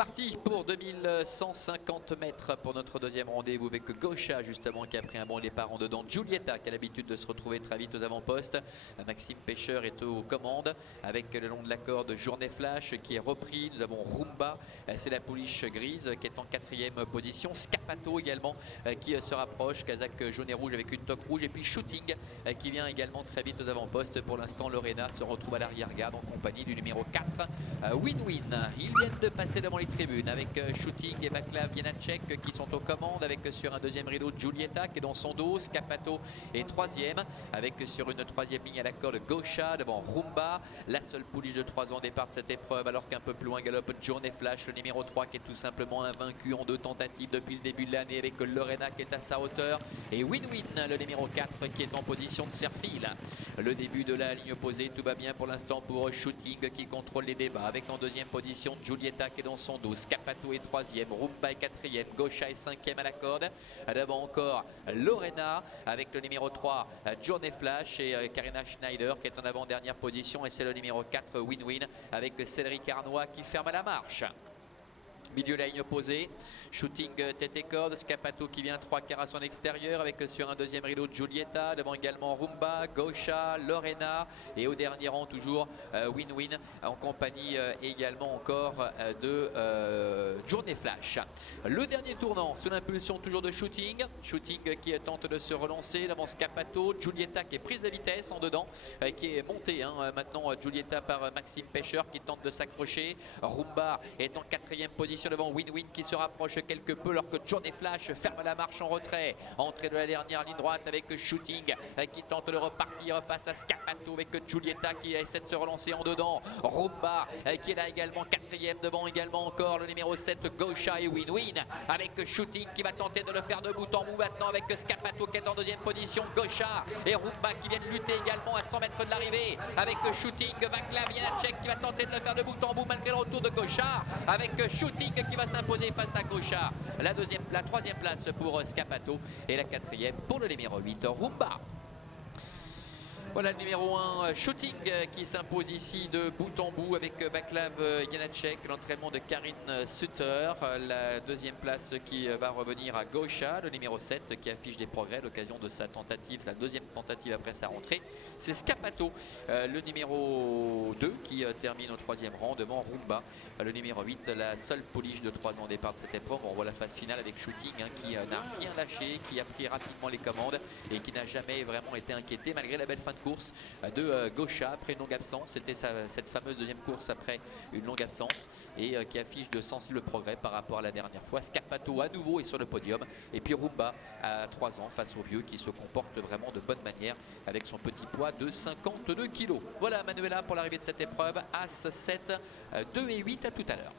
Parti pour 2150 mètres pour notre deuxième rendez-vous avec Gaucha justement qui a pris un bon départ en dedans. Giulietta qui a l'habitude de se retrouver très vite aux avant-postes. Maxime Pêcheur est aux commandes avec le long de la corde Journée Flash qui est repris. Nous avons Rumba, c'est la pouliche grise qui est en quatrième position. Scapato également qui se rapproche. Kazakh jaune et rouge avec une toque rouge. Et puis Shooting qui vient également très vite aux avant-postes. Pour l'instant Lorena se retrouve à l'arrière-garde en compagnie du numéro 4 Win-Win. Ils viennent de passer devant les tribunes avec Shooting et Vaclav Janacek qui sont aux commandes, avec sur un deuxième rideau Giulietta qui est dans son dos. Scapato est troisième avec sur une troisième ligne à la corde Gaucha devant Rumba, la seule pouliche de 3 ans départ de cette épreuve, alors qu'un peu plus loin galope Journée Flash, le numéro 3 qui est tout simplement invaincu en 2 tentatives depuis le début de l'année, avec Lorena qui est à sa hauteur et Win-Win le numéro 4 qui est en position de serre-fil. Le début de la ligne opposée, tout va bien pour l'instant pour Shooting qui contrôle les débats, avec en deuxième position Giulietta qui est dans son dos. Scapato est troisième, Rumba est quatrième, Gaucha est cinquième à la corde. Devant encore Lorena avec le numéro 3 Journée Flash et Karina Schneider qui est en avant-dernière position, et c'est le numéro 4 Win-Win avec Cédric Arnois qui ferme à la marche. Milieu de la ligne opposée, Shooting tête et corde, Scapato qui vient 3/4 à son extérieur avec sur un deuxième rideau Giulietta, devant également Rumba, Gaucha, Lorena et au dernier rang toujours Win-Win en compagnie également encore de Journée Flash. Le dernier tournant sous l'impulsion toujours de Shooting, Shooting qui tente de se relancer devant Scapato, Giulietta qui est prise de vitesse en dedans, qui est montée maintenant Giulietta par Maxime Pêcheur qui tente de s'accrocher. Rumba est en quatrième position devant Win-Win qui se rapproche quelque peu, alors que Journée Flash ferme la marche en retrait. Entrée de la dernière ligne droite avec Shooting qui tente de repartir face à Scapato avec Giulietta qui essaie de se relancer en dedans. Rumba qui est là également quatrième, devant également encore le numéro 7 Gaucha et Win-Win avec Shooting qui va tenter de le faire de bout en bout maintenant avec Scapato qui est en deuxième position, Gaucha et Rumba qui viennent lutter également à 100 mètres de l'arrivée avec Shooting, Vaclav Janacek qui va tenter de le faire de bout en bout malgré le retour de Gaucha, avec Shooting qui va s'imposer face à Gaucha. La troisième place pour Scapato et la quatrième pour le numéro 8 Rumba. Voilà le numéro 1 Shooting qui s'impose ici de bout en bout avec Vaclav Janacek, l'entraînement de Karine Sutter. La deuxième place qui va revenir à Gaucha, le numéro 7 qui affiche des progrès à l'occasion de sa tentative, sa deuxième tentative après sa rentrée. C'est Scapato, le numéro 2 qui termine au troisième rang devant Rumba, le numéro 8, la seule pouliche de 3 ans au départ de cette épreuve. On voit la phase finale avec Shooting qui n'a rien lâché, qui a pris rapidement les commandes et qui n'a jamais vraiment été inquiété malgré la belle fin de course de Gaucha après une longue absence. C'était cette fameuse deuxième course après une longue absence et qui affiche de sensibles progrès par rapport à la dernière fois. Scapato à nouveau est sur le podium, et puis Rumba à 3 ans face au vieux qui se comporte vraiment de bonne manière avec son petit poids de 52 kg. Voilà Manuela pour l'arrivée de cette épreuve, As 7, 2 et 8, à tout à l'heure.